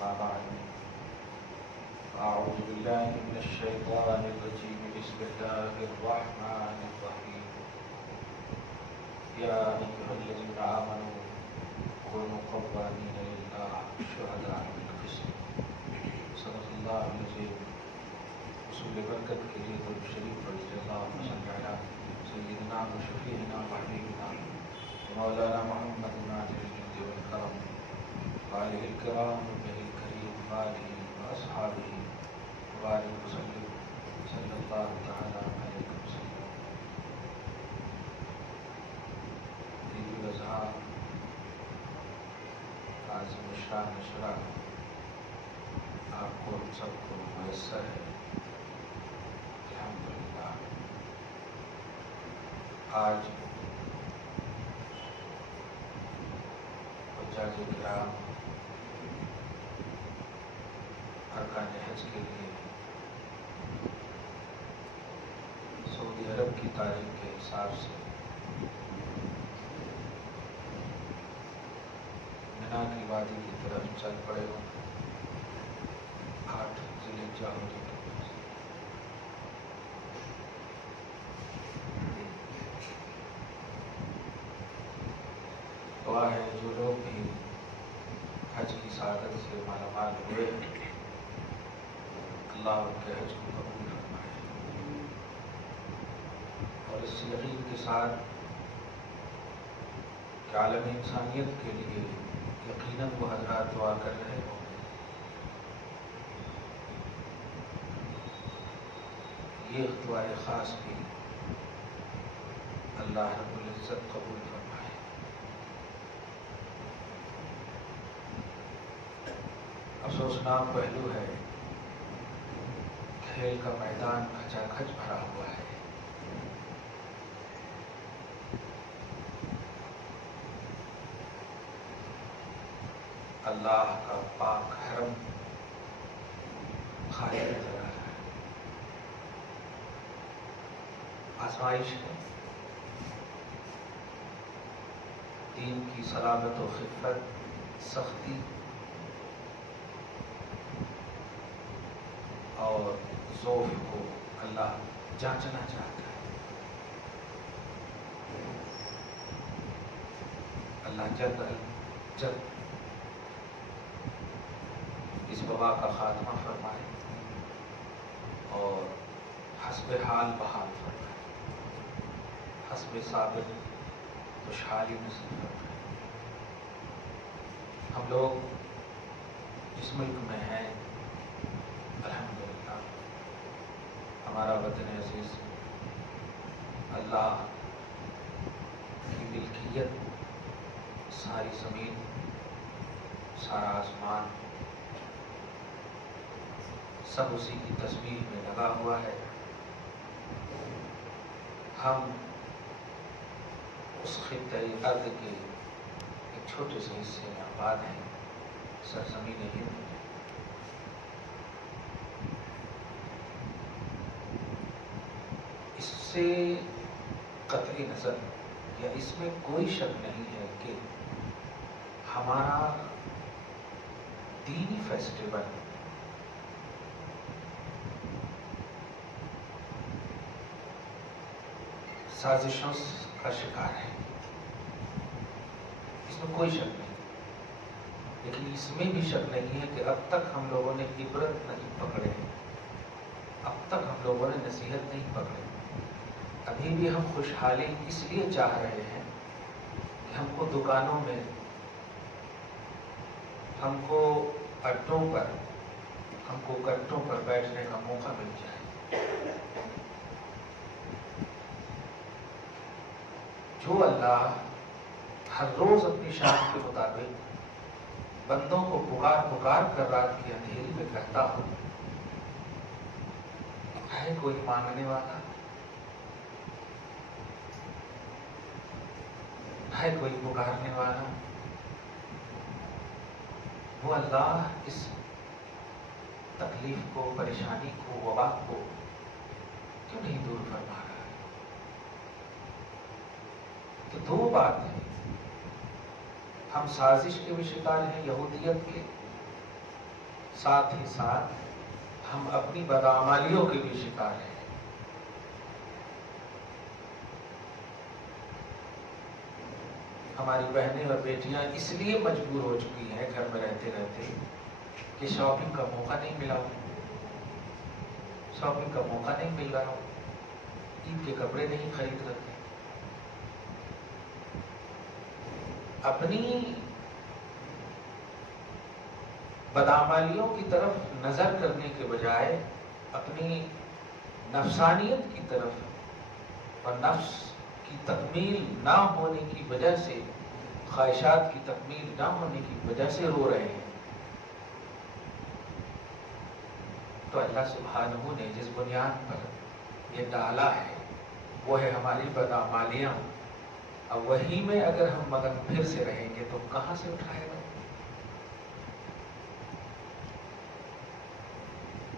أما بعد أعوذ بالله من الشيطان الرجيم بسم الله الرحمن الرحيم يا أيها الذين آمنوا كونوا قوامين لله شهداء بالقسط صدق الله العظيم رسول برکت کے لیے درود شریف رضی اللہ عنہ علی سیدنا و شفیعنا و حبیبنا مولانا محمد ناظر الجود والکرم وآلہ الکرام وبہ الکریم وآلہ وأصحابہ وآلہ وسلم صلی اللہ تعالی علیہ وسلم. عید الاضحیٰ عظیم الشان عشرہ آپ کو سب کو میسر ہے الحمدللہ. آج حجاج کرام ارکان حج کے لیے سعودی عرب کی تاریخ کے حساب سے مینا کی وادی کی طرف چل پڑے ہوں. 8 ضلع جاؤں دعا ہے جو لوگ بھی حج کی سعادت سے مالا مال ہوئے اللہ ان کے حج کو قبول فرمائے. اور اس یقین کے ساتھ کہ عالم انسانیت کے لیے یقیناً وہ حضرات دعا کر رہے ہوں گے. یہ دعائے خاص بھی اللہ رب العزت قبول فرمائے. افسوسناک پہلو ہے کھیل کا میدان کھچا کھچ بھرا ہوا ہے. اللہ کا پاک حرم خالی نظر آ رہا ہے. آزمائش ہے. دین کی سلامت و خفت سختی اور ضعف کو اللہ جانچنا چاہتا ہے. اللہ جلد اس وبا کا خاتمہ فرمائے اور حسب حال بحال فرمائے. حسب ثابت خوشحالی نصیب فرمائے. ہم لوگ جس ملک میں ہیں الحمدللہ ہمارا وطن عزیز اللہ کی ملکیت ساری زمین سارا آسمان سب اسی کی تسبیح میں لگا ہوا ہے. ہم اس خطۂ ارض کے ایک چھوٹے سے حصے میں آباد ہیں. سرزمین ہند اس سے قطعی نظر یا اس میں کوئی شک نہیں ہے کہ ہمارا دینی فیسٹیول سازشوں کا شکار ہے. اس میں کوئی شک نہیں. لیکن اس میں بھی شک نہیں ہے کہ اب تک ہم لوگوں نے عبرت نہیں پکڑے ہیں. اب تک ہم لوگوں نے نصیحت نہیں پکڑے. ابھی بھی ہم خوشحالی اس لیے چاہ رہے ہیں کہ ہم کو دکانوں میں ہم کو اڈوں پر ہم کو گٹوں پر بیٹھنے کا موقع مل جائے. جو اللہ ہر روز اپنی شان کے مطابق بندوں کو پکار پکار کر رات کی اندھیری میں کہتا ہو ہے کوئی مانگنے والا ہے کوئی پکارنے والا. وہ اللہ اس تکلیف کو پریشانی کو وبا کو کیوں نہیں دور فرما رہا ہے. تو دو بات ہیں. ہم سازش کے بھی شکار ہیں یہودیت کے ساتھ ہی ساتھ ہم اپنی بدعمالیوں کے بھی شکار ہیں۔ ہماری بہنیں اور بیٹیاں اس لیے مجبور ہو چکی ہیں گھر میں رہتے رہتے کہ شاپنگ کا موقع نہیں ملا ہو، شاپنگ کا موقع نہیں مل رہا ہو، عید کے کپڑے نہیں خرید رہے، اپنی بدعمالیوں کی طرف نظر کرنے کے بجائے اپنی نفسانیت کی طرف اور نفس کی تکمیل نہ ہونے کی وجہ سے، خواہشات کی تکمیل نہ ہونے کی وجہ سے رو رہے ہیں۔ تو اللہ سبحانہ نے جس بنیاد پر یہ ڈالا ہے وہ ہے ہماری بدعمالیاں، اور وہی میں اگر ہم مگن پھر سے رہیں گے تو کہاں سے اٹھائے گا؟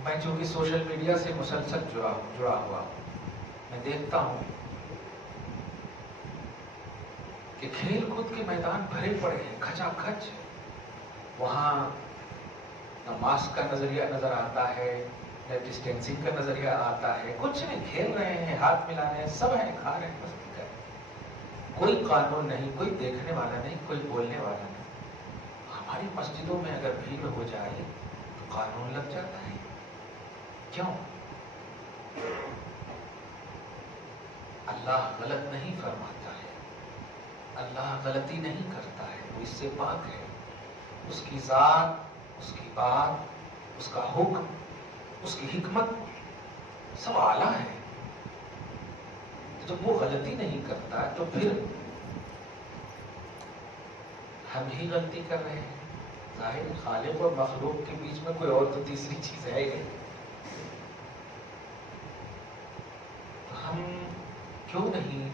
میں چونکہ سوشل میڈیا سے مسلسل جڑا ہوا ہوں، میں دیکھتا ہوں کہ کھیل کود کے میدان بھرے پڑے ہیں کھچا کھچ، وہاں نہ ماسک کا نظریہ نظر آتا ہے، نہ ڈسٹینسنگ کا نظریہ آتا ہے، کچھ نہیں، کھیل رہے ہیں، ہاتھ ملا رہے ہیں، سب ہیں، کھا رہے ہیں، مستی کر رہے ہیں، کوئی قانون نہیں، کوئی دیکھنے والا نہیں، کوئی بولنے والا نہیں۔ ہماری مسجدوں میں اگر بھیڑ ہو جائے تو قانون لگ جاتا ہے، کیوں؟ اللہ غلط نہیں فرماتا ہے، اللہ غلطی نہیں کرتا ہے، وہ اس سے پاک ہے، اس کی ذات، اس کی بات، اس کا حکم، اس کی حکمت سب اعلیٰ ہے۔ جب وہ غلطی نہیں کرتا تو پھر ہم ہی غلطی کر رہے ہیں۔ ظاہر خالق اور مخلوق کے بیچ میں کوئی اور تو تیسری چیز ہے ہی نہیں۔ تو ہم کیوں نہیں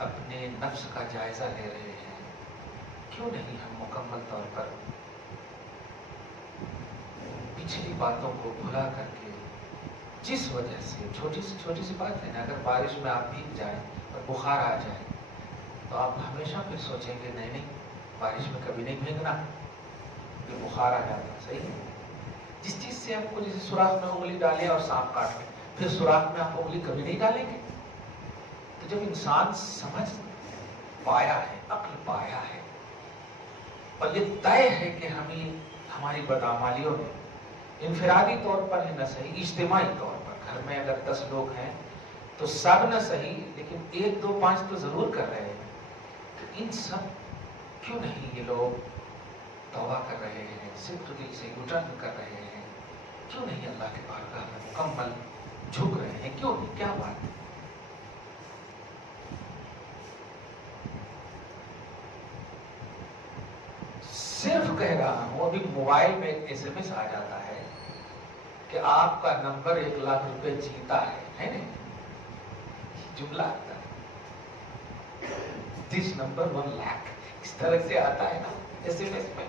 اپنے نفس کا جائزہ لے رہے ہیں؟ کیوں نہیں ہم مکمل طور پر پچھلی باتوں کو بھلا کر کے، جس وجہ سے چھوٹی سی بات ہے نا، اگر بارش میں آپ بھیگ جائیں اور بخار آ جائے تو آپ ہمیشہ پھر سوچیں گے نہیں بارش میں کبھی نہیں بھیگنا، کہ بخار آ جاتا، صحیح ہے؟ جس چیز سے آپ کو، جیسے سوراخ میں انگلی ڈالیں اور سانپ کاٹ لیں، پھر سوراخ میں آپ انگلی کبھی نہیں ڈالیں گے۔ تو جب انسان سمجھ پایا ہے، عقل پایا ہے، اور یہ طے ہے کہ ہماری بدعمالیوں نے انفرادی طور پر ہے نہ صحیح، اجتماعی طور پر، گھر میں اگر 10 لوگ ہیں تو سب نہ صحیح لیکن 1 2 5 تو ضرور کر رہے ہیں، تو ان سب کیوں نہیں یہ لوگ توبہ کر رہے ہیں، صدق دل سے یوٹرن کر رہے ہیں؟ کیوں نہیں اللہ کے بارگاہ میں مکمل جھک رہے ہیں؟ کیوں نہیں؟ کیا بات ہے؟ صرف کہہ رہا ہوں، ابھی موبائل میں ایک SMS آ جاتا ہے کہ آپ کا نمبر 1 لاکھ روپے جیتا ہے نا، جملہ آتا ہے، دس نمبر 1 لاکھ، اس طرح سے آتا ہے نا SMS میں،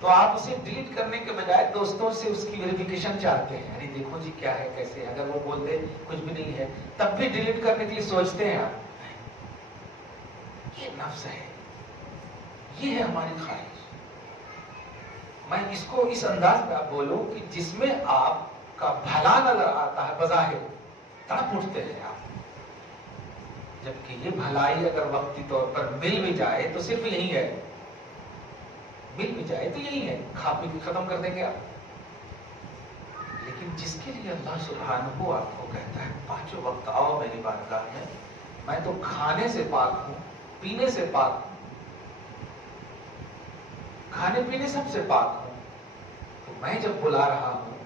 تو آپ اسے ڈیلیٹ کرنے کے بجائے دوستوں سے اس کی ویریفیکیشن چاہتے ہیں، یعنی دیکھو جی کیا ہے، کیسے، اگر وہ بولتے کچھ بھی نہیں ہے تب بھی ڈیلیٹ کرنے کے لیے سوچتے ہیں آپ۔ یہ نفس ہے، یہ ہے ہماری خواہش۔ میں اس کو اس انداز میں آپ بولوں کہ جس میں آپ کا بھلا نظر آتا ہے، بظاہر تڑپ اٹھتے ہیں آپ، جبکہ یہ بھلائی اگر وقتی طور پر مل بھی جائے تو صرف یہی ہے، مل بھی جائے تو یہی ہے، کھا پی کے ختم کر دیں گے آپ۔ لیکن جس کے لیے اللہ سبحانہ کو آپ کو کہتا ہے 5 وقت آؤ میری بارگاہ میں، میں تو کھانے سے پاک ہوں، پینے سے پاک ہوں، کھانے پینے سب سے پاک ہوں، تو میں جب بلا رہا ہوں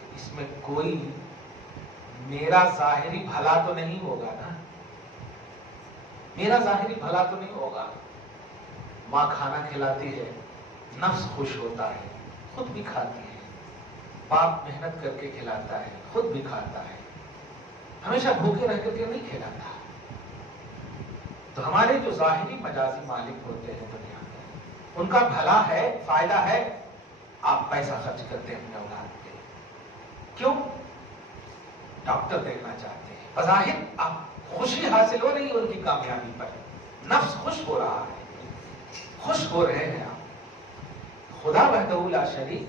تو اس میں کوئی میرا ظاہری بھلا تو نہیں ہوگا نا، میرا ظاہری بھلا تو نہیں ہوگا۔ ماں کھانا کھلاتی ہے، نفس خوش ہوتا ہے، خود بھی کھاتی ہے، باپ محنت کر کے کھلاتا ہے، خود بھی کھاتا ہے، ہمیشہ بھوکے رہ کر کے نہیں کھلاتا۔ تو ہمارے جو ظاہری مجازی مالک ہوتے ہیں دنیا میں، ان کا بھلا ہے، فائدہ ہے، آپ پیسہ خرچ کرتے ہیں اپنے اولاد پہ، کیوں؟ ڈاکٹر دیکھنا چاہتے ہیں، بظاہر آپ خوشی حاصل ہو رہی ہے ان کی کامیابی پر، نفس خوش ہو رہا ہے، خوش ہو رہے ہیں آپ۔ خدا وحدہ لا شریک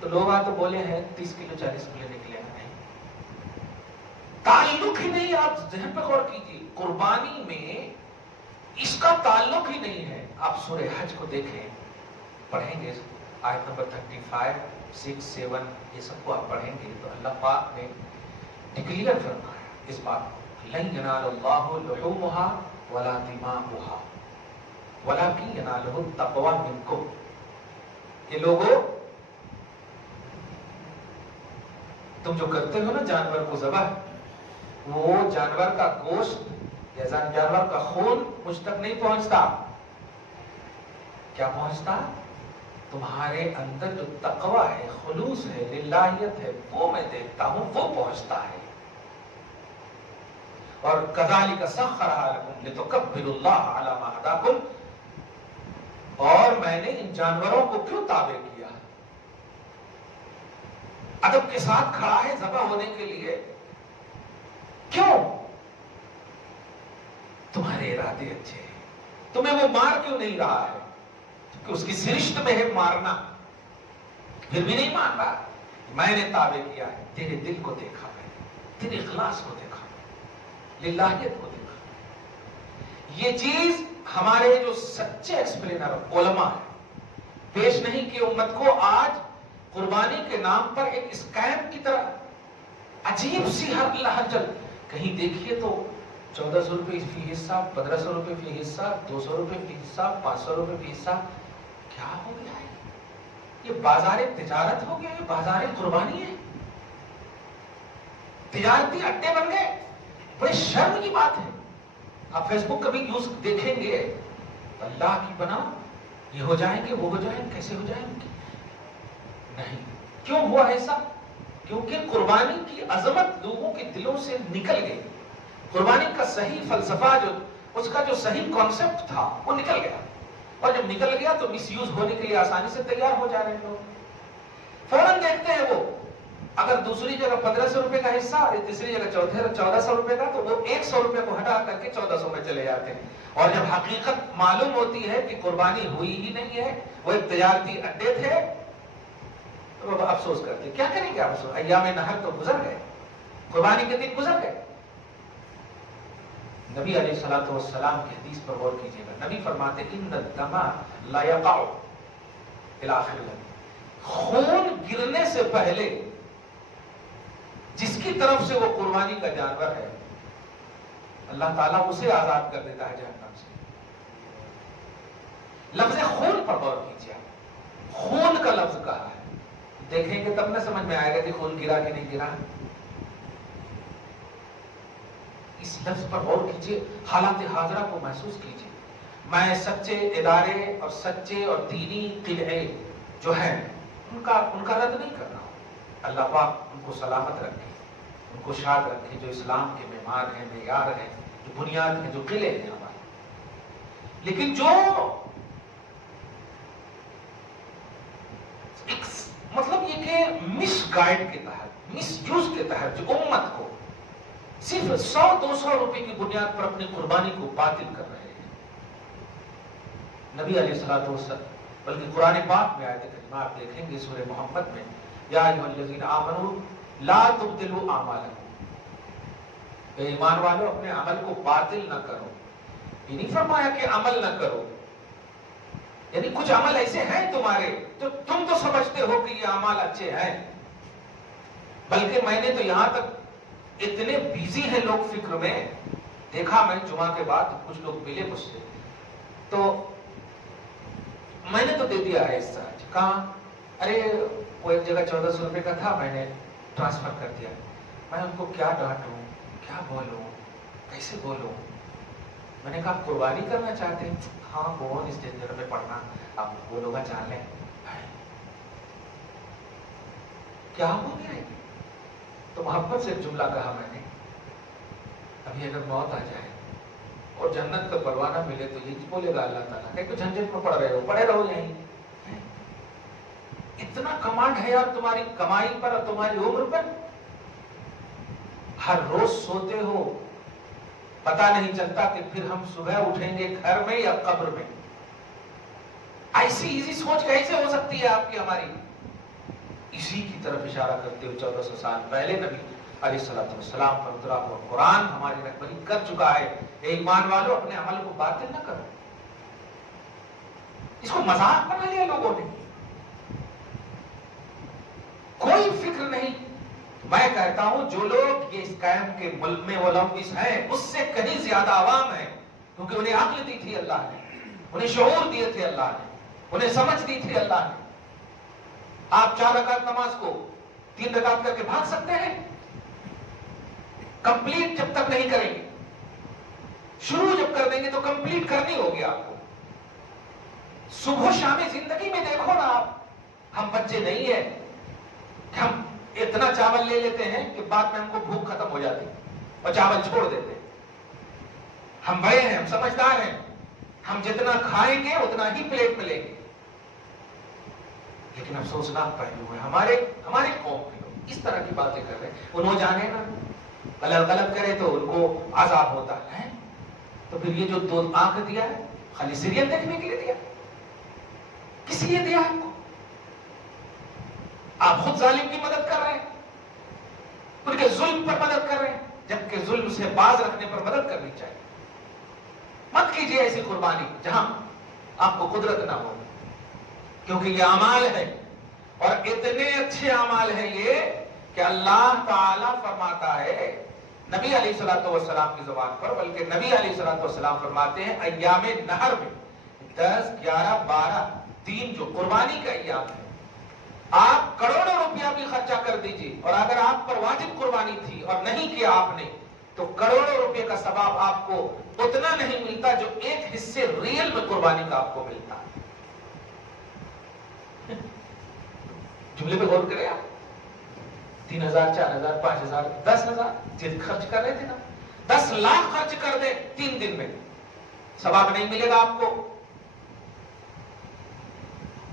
تو لوگ تو بولے ہیں 30 کلو 40 کلو نکلے گا، نہیں، تعلق ہی نہیں. آپ ذہن پہ غور کیجیے، قربانی میں اس کا تعلق ہی نہیں ہے. آپ سورہ حج کو دیکھیں، پڑھیں گے آیت نمبر 35 6 7 یہ سب کو آپ پڑھیں گے تو اللہ پاک نے ڈکلیئر فرمایا اس بات کو، لن ینال اللہ لحومها ولا دماؤها ولکن ینالہ التقوی منکم. یہ لوگوں تم جو کرتے ہو نا جانور کو ذبح، وہ جانور کا گوشت یا جانور کا خون مجھ تک نہیں پہنچتا. کیا پہنچتا؟ تمہارے اندر جو تقوی ہے، خلوص ہے، للہیت ہے، وہ میں دیکھتا ہوں، وہ پہنچتا ہے. اور کذالک سخرھا لکم لتکبروا اللہ علی ما ھداکم، اور میں نے ان جانوروں کو کیوں تابع کیا؟ ادب کے ساتھ کھڑا ہے ذبح ہونے کے لیے. کیوں؟ تمہارے ارادے اچھے ہیں. تمہیں وہ مار کیوں نہیں رہا ہے؟ کہ اس کی سرشت میں ہے مارنا، پھر بھی نہیں مان رہا. میں نے تابع کیا ہے، تیرے دل کو دیکھا، میں نے تیرے اخلاص کو دیکھا، للہیت کو دیکھا. یہ چیز ہمارے جو سچے ایکسپلینر علماء ہیں پیش نہیں کی امت کو. آج قربانی کے نام پر ایک اسکیم کی طرح عجیب سی ہلچل. کہیں دیکھیے تو 1400 روپے فی حصہ، 1500 روپے فی حصہ، 200 روپے فی حصہ، 500 روپے فی حصہ. کیا ہو گیا ہے؟ یہ بازار تجارت ہو گیا، یہ بازار قربانی ہے، تجارتی اڈے بن گئے. بڑے شرم کی بات ہے. آپ فیس بک کبھی یوز دیکھیں گے، اللہ کی بناؤ، یہ ہو جائیں گے، وہ ہو جائیں گے، کیسے ہو جائیں گے؟ نہیں. کیوں ہوا ایسا؟ کیونکہ قربانی کی عظمت لوگوں کے دلوں سے نکل گئی. قربانی کا صحیح فلسفہ، جو اس کا جو صحیح کانسیپٹ تھا، وہ نکل گیا. اور جب نکل گیا تو مس یوز ہونے کے لیے آسانی سے تیار ہو جا رہے ہیں لوگ. فوراً دیکھتے ہیں وہ اگر دوسری جگہ 1500 روپے کا حصہ اور تیسری جگہ 1400 روپے کا، تو وہ 100 روپے کو ہٹا کر کے 1400 میں چلے جاتے ہیں. اور جب حقیقت معلوم ہوتی ہے کہ قربانی ہوئی ہی نہیں ہے، وہ ایک تجارتی اڈے تھے، تو وہ افسوس کرتے. کیا کریں گے افسوس؟ ایام نہر تو گزر گئے، قربانی کے دن گزر گئے. نبی علیہ الصلوۃ والسلام کی حدیث پر غور کیجیے گا. نبی فرماتے ان الدم لا یقع الی آخر الامر، خون گرنے سے پہلے جس کی طرف سے وہ قربانی کا جانور ہے، اللہ تعالیٰ اسے آزاد کر دیتا ہے جہنم سے. لفظ خون پر غور کیجیے. خون کا لفظ کہا ہے، دیکھیں گے تب نہ سمجھ میں آئے گا کہ خون گرا کہ نہیں گرا. اس لفظ پر غور کیجیے، حالات حاضرہ کو محسوس کیجیے. میں سچے ادارے اور سچے اور دینی قلعے جو ہیں ان کا رد نہیں کر رہا ہوں. اللہ پاک ان کو سلامت رکھے، ان کو شاد رکھے، جو اسلام کے معمار ہیں، معیار ہیں، جو بنیاد ہیں، جو قلعے ہیں ہمارے. لیکن جو مطلب یہ کہ مس گائیڈ کے تحت، مس یوز کے تحت جو امت کو صرف 100-200 روپے کی بنیاد پر اپنی قربانی کو باطل کر رہے ہیں. نبی علیہ الصلوۃ والسلام بلکہ قرآن پاک میں آیت کریمہ آپ دیکھیں گے سورہ محمد میں، یا ایھا الذین آمنوا لا تبطلوا اعمالکم، اے ایمان والو اپنے عمل کو باطل نہ کرو. یہ نہیں فرمایا کہ عمل نہ کرو، یعنی کچھ عمل ایسے ہیں تمہارے جو تم تو سمجھتے ہو کہ یہ اعمال اچھے ہیں، بلکہ میں نے تو یہاں تک اتنے بیزی ہیں لوگ فکر میں. دیکھا میں جمعہ کے بعد کچھ لوگ ملے مجھ سے، تو میں نے تو دے دیا ہے حصہ. کہاں؟ ارے وہ ایک جگہ 1400 روپے کا تھا، میں نے ٹرانسفر کر دیا. میں ان کو کیا ڈانٹوں، کیا بولوں، کیسے بولوں؟ میں نے کہا قربانی کرنا چاہتے ہیں؟ ہاں کون اس جنجر میں پڑھنا، اب وہ لوگ جان لیں. کیا ہو گیا؟ تو محبت سے ایک جملہ کہا میں نے، ابھی اگر موت آ جائے اور جنت کا پروانہ ملے تو یہ بولے گا اللہ تعالیٰ کہ جھنجٹ میں پڑ رہے ہو، پڑے رہو یہیں. اتنا کمانڈ ہے یار تمہاری کمائی پر اور تمہاری عمر پر. ہر روز سوتے ہو، پتہ نہیں چلتا کہ پھر ہم صبح اٹھیں گے گھر میں یا قبر میں. ایسی ایزی سوچ کیسے ہو سکتی ہے آپ کی ہماری؟ اسی کی طرف اشارہ کرتے ہوئے 1400 سال پہلے نبی علیہ السلام پر اترا ہوا قرآن ہماری رہبری کر چکا ہے. اے ایمان والو اپنے عمل کو باطل نہ کرو. اس کو مذاق بنا لیا لوگوں نے, کوئی فکر نہیں. میں کہتا ہوں جو لوگ یہ اس قائم کے ملک میں ملوث ہیں اس سے کہیں زیادہ عوام ہیں, کیونکہ انہیں عقل دی تھی اللہ نے, انہیں شعور دیے تھے اللہ نے, انہیں سمجھ دی تھی اللہ نے. آپ 4 رکعت نماز کو 3 رکعت کر کے بھاگ سکتے ہیں؟ کمپلیٹ جب تک نہیں کریں گے, شروع جب کر دیں گے تو کمپلیٹ کرنی ہوگی آپ کو. صبح شام زندگی میں دیکھو نا آپ, ہم بچے نہیں ہیں کہ ہم اتنا چاول لے لیتے ہیں کہ بعد میں ہم کو بھوک ختم ہو جاتی اور چاول چھوڑ دیتے ہیں. ہم بڑے ہیں, ہم سمجھدار ہیں, ہم جتنا کھائیں گے اتنا ہی پلیٹ میں لیں گے. لیکن افسوسناک پہلو ہے ہمارے قوم کے لوگ اس طرح کی باتیں کر رہے ہیں. انہوں جانے نا غلط کرے تو ان کو عذاب ہوتا ہے. تو پھر یہ جو 2 آنکھ دیا ہے خالی سیریل دیکھنے کے لیے دیا, کس لیے دیا آپ کو؟ آپ خود ظالم کی مدد کر رہے ہیں, ان کے ظلم پر مدد کر رہے ہیں, جبکہ ظلم سے باز رکھنے پر مدد کرنی چاہیے. مت کیجیے ایسی قربانی جہاں آپ کو قدرت نہ ہو, کیونکہ یہ اعمال ہے اور اتنے اچھے اعمال ہیں یہ کہ اللہ تعالیٰ فرماتا ہے نبی علیہ السلام کی زبان پر, بلکہ نبی علیہ السلام فرماتے ہیں ایام نہر میں 10, 11, 12 دن جو قربانی کا ایام ہے, آپ کروڑوں روپیہ بھی خرچہ کر دیجیے, اور اگر آپ پر واجب قربانی تھی اور نہیں کیا آپ نے تو کروڑوں روپے کا ثواب آپ کو اتنا نہیں ملتا جو ایک حصے ریل میں قربانی کا آپ کو ملتا. جملے پہ غور کریں آپ. 3000, 4000, 5000, 10,000 جد خرچ کر رہے تھے نا, 10 لاکھ خرچ کر دیں 3 دن میں, ثواب نہیں ملے گا آپ کو.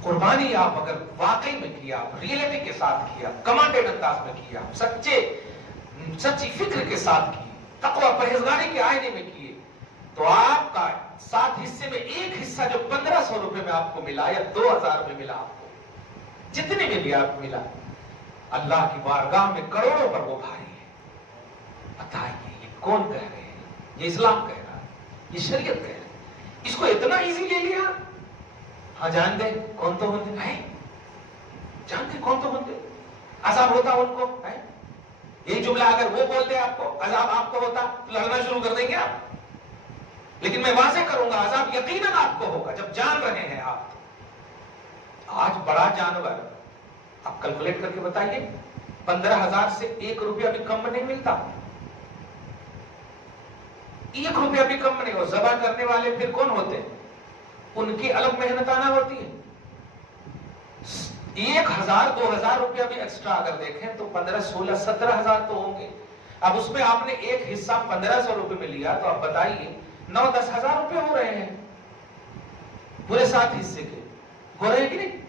قربانی آپ اگر واقعی میں کیا, ریئلٹی کے ساتھ کیا, کمانڈیڈ انداز میں کیا, سچی فکر کے ساتھ کی, تقوی پرہیزگاری کے آئینے میں کیے, تو آپ کا 7 حصے میں ایک حصہ جو 1500 روپے میں آپ کو ملا یا 2000 میں ملا, آپ کو جتنے میں بھی آپ ملا, اللہ کی بارگاہ میں کروڑوں پر وہ بھاری ہے. بتائیے یہ کون کہہ رہے ہیں؟ یہ اسلام کہہ رہا ہے, یہ شریعت کہہ رہا ہے. اس کو اتنا ایزی لے لیا. ہاں جان دے کون تو ہوتے ہیں, جانتے کون تو ہوتے, عذاب ہوتا ان کو. یہ جملہ اگر وہ بول دے آپ کو عذاب آپ کو ہوتا تو لڑنا شروع کر دیں گے آپ. لیکن میں واضح کروں گا عذاب یقیناً آپ کو ہوگا جب جان رہے ہیں آپ. آج بڑا جانور آپ کیلکولیٹ کر کے بتائیے, 15,000 سے 1 روپیہ بھی کم نہیں ملتا, 1 روپیہ بھی کم نہیں. اور ذبح کرنے والے پھر کون ہوتے ہیں؟ ان کی الگ محنتانہ ہوتی ہے. 1,000 2,000 روپیہ بھی ایکسٹرا اگر دیکھیں تو 15, 16, 17,000 تو ہوں گے. اب اس میں آپ نے ایک حصہ 1500 روپے میں لیا تو آپ بتائیے 9-10 ہزار روپے ہو رہے ہیں پورے 7 حصے کے. ہو رہے ہیں کہ نہیں؟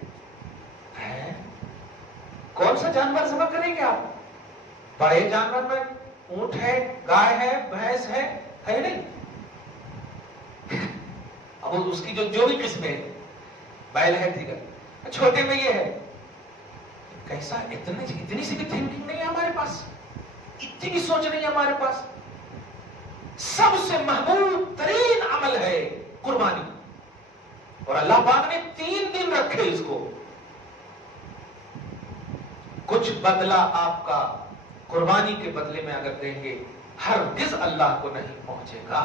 کون سا جانور ذبح کریں گے آپ؟ بڑے جانور میں اونٹ ہے, گائے ہے, بھینس ہے نہیں؟ اب اس کی جو بھی قسمیں ہے, بیل ہے, دیگر. چھوٹے میں یہ ہے. کیسا اتنی سی بھی تھنکنگ نہیں ہے ہمارے پاس, اتنی بھی سوچ نہیں ہے ہمارے پاس. سب سے محبوب ترین عمل ہے قربانی, اور اللہ پاک نے 3 دن رکھے اس کو. کچھ بدلہ آپ کا قربانی کے بدلے میں اگر دیں گے ہرگز اللہ کو نہیں پہنچے گا,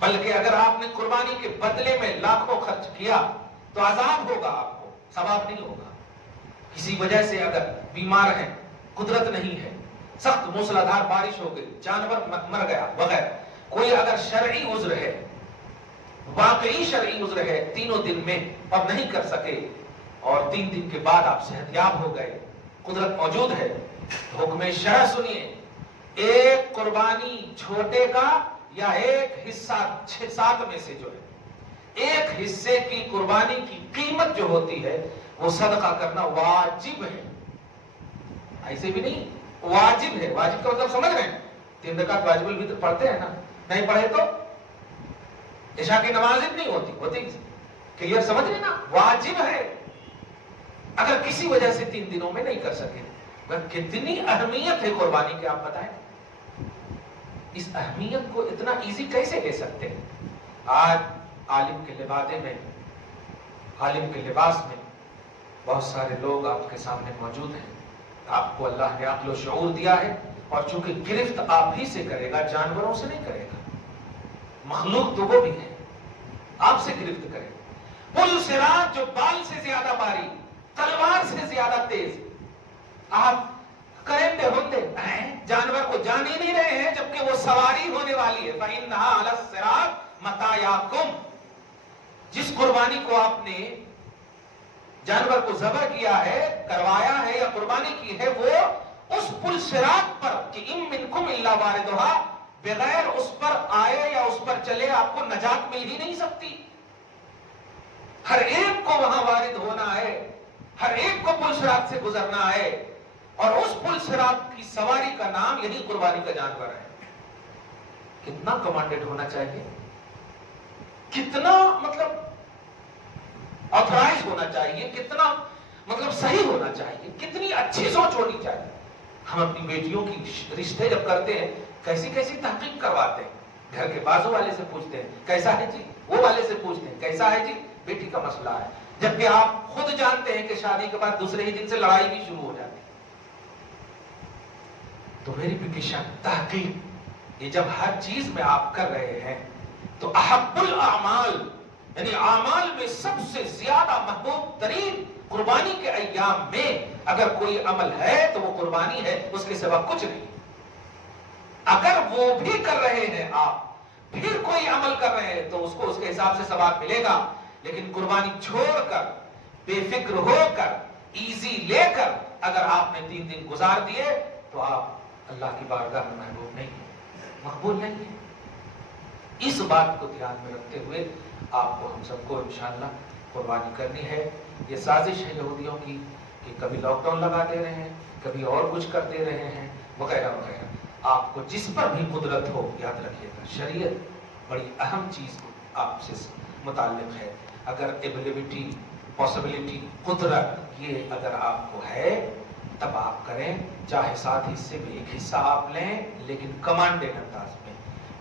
بلکہ اگر آپ نے قربانی کے بدلے میں لاکھوں خرچ کیا تو عذاب ہوگا, آپ کو ثواب نہیں ہوگا. کسی وجہ سے اگر بیمار ہیں, قدرت نہیں ہے, سخت موسلادھار بارش ہو گئی, جانور مر گیا وغیرہ, کوئی اگر شرعی عذر ہے, واقعی شرعی عذر ہے 3 دن میں اور نہیں کر سکے, اور 3 دن کے بعد آپ صحت یاب ہو گئے, قدرت موجود ہے, حکم شرع سنیے. ایک قربانی چھوٹے کا یا ایک حصہ 6-7 میں سے جو ہے, ایک حصے کی قربانی کی قیمت جو ہوتی ہے وہ صدقہ کرنا واجب ہے. ایسے بھی نہیں, واجب ہے. واجب کا مطلب سمجھ رہے ہیں؟ 3 رکعت واجب الفطر پڑھتے ہیں نا, نہیں پڑھے تو عشاء کی نماز نہیں ہوتی. کلیئر سمجھ رہے نا؟ واجب ہے. اگر کسی وجہ سے 3 دنوں میں نہیں کر سکے، کتنی اہمیت ہے قربانی کی آپ بتائیں؟ اس اہمیت کو اتنا ایزی کیسے لے سکتے ہیں؟ آج عالم کے لباس میں بہت سارے لوگ آپ کے سامنے موجود ہیں. آپ کو اللہ نے عقل و شعور دیا ہے، اور چونکہ گرفت آپ ہی سے کرے گا، جانوروں سے نہیں کرے گا. مخلوق تو وہ بھی ہے، آپ سے گرفت کرے. پل صراط جو بال سے زیادہ باری، تلوار سے زیادہ تیز، آپ کریں ہندے جانور کو جان ہی نہیں رہے ہیں، جبکہ وہ سواری ہونے والی ہے. فَإِنَّهَا عَلَى الصِّرَاطِ مَتَاعَكُمْ. جس قربانی کو آپ نے جانور کو ذبح کیا ہے، کروایا ہے یا قربانی کی ہے، وہ اس پل صراط پر کہ اِن مِنْكُمْ إِلَّا وَارِدُهَا، بغیر اس پر آئے یا اس پر چلے آپ کو نجات مل ہی نہیں سکتی. ہر ایک کو وہاں وارد ہونا ہے، ہر ایک کو پل صراط سے گزرنا ہے، اور اس پل صراط کی سواری کا نام یہی قربانی کا جانور ہے. کتنا کمانڈڈ ہونا چاہیے، کتنا آتھرائز ہونا چاہیے، کتنا صحیح ہونا چاہیے، کتنی اچھی سوچ ہونی چاہیے. ہم اپنی بیٹیوں کی رشتے جب کرتے ہیں کیسی کیسی تحقیق کرواتے ہیں. گھر کے بازو والے سے پوچھتے ہیں کیسا ہے جی، وہ والے سے پوچھتے ہیں کیسا ہے جی، بیٹی کا مسئلہ ہے. جبکہ آپ خود جانتے ہیں کہ شادی کے بعد دوسرے ہی دن سے لڑائی بھی شروع ہو جاتی ہے. تو ویریفیکیشن، تحقیق، یہ جب ہر چیز میں آپ کر رہے ہیں تو احب الاعمال، یعنی اعمال میں سب سے زیادہ محبوب ترین قربانی کے ایام میں اگر کوئی عمل ہے تو وہ قربانی ہے، اس کے سوا کچھ نہیں. اگر وہ بھی کر رہے ہیں آپ، پھر کوئی عمل کر رہے ہیں تو اس کو اس کے حساب سے ثواب ملے گا. لیکن قربانی چھوڑ کر، بے فکر ہو کر، ایزی لے کر اگر آپ نے 3 دن گزار دیے تو آپ اللہ کی بارگاہ میں محبوب نہیں ہیں، مقبول نہیں ہیں. اس بات کو دھیان میں رکھتے ہوئے آپ کو، ہم سب کو انشاءاللہ قربانی کرنی ہے. یہ سازش ہے یہودیوں کی کہ کبھی لاک ڈاؤن لگا دے رہے ہیں، کبھی اور کچھ کر دے رہے ہیں، وغیرہ وغیرہ. آپ کو جس پر بھی قدرت ہو، یاد رکھیے گا شریعت بڑی اہم چیز کو آپ سے متعلق ہے. اگر ایبیلٹی، پاسبلٹی، قدرت یہ اگر آپ کو ہے تب آپ کریں، چاہے 7 حصے میں 1 حصہ آپ لیں، لیکن کمانڈڈ انداز میں،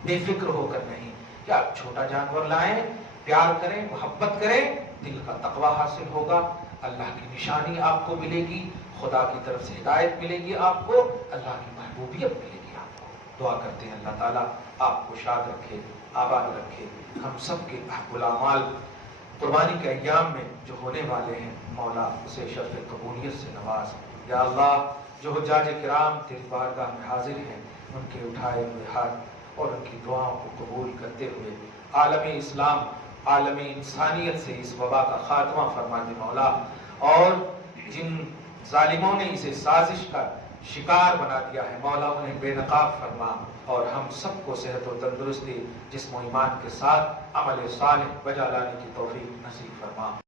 بے فکر ہو کر نہیں. کہ آپ چھوٹا جانور لائیں، پیار کریں، محبت کریں، دل کا تقویٰ حاصل ہوگا، اللہ کی نشانی آپ کو ملے گی، خدا کی طرف سے ہدایت ملے گی، آپ کو اللہ کی محبوبیت ملے گی. آپ کو دعا کرتے ہیں اللہ تعالیٰ آپ کو شاد رکھے، آباد رکھے. ہم سب کے احب الاعمال قربانی کے ایام میں جو ہونے والے ہیں، مولا اسے شرف قبولیت سے نواز. یا اللہ، جو حجاج کرام تیری بارگاہ میں حاضر ہیں، ان کے اٹھائے ہوئے ہاتھ اور ان کی دعاؤں کو قبول کرتے ہوئے عالم اسلام، عالم انسانیت سے اس وبا کا خاتمہ فرما دے مولا. اور جن ظالموں نے اسے سازش کا شکار بنا دیا ہے مولا، انہیں بے نقاب فرما، اور ہم سب کو صحت و تندرستی، جسم و ایمان کے ساتھ عمل صالح بجا لانے کی توفیق نصیب فرما.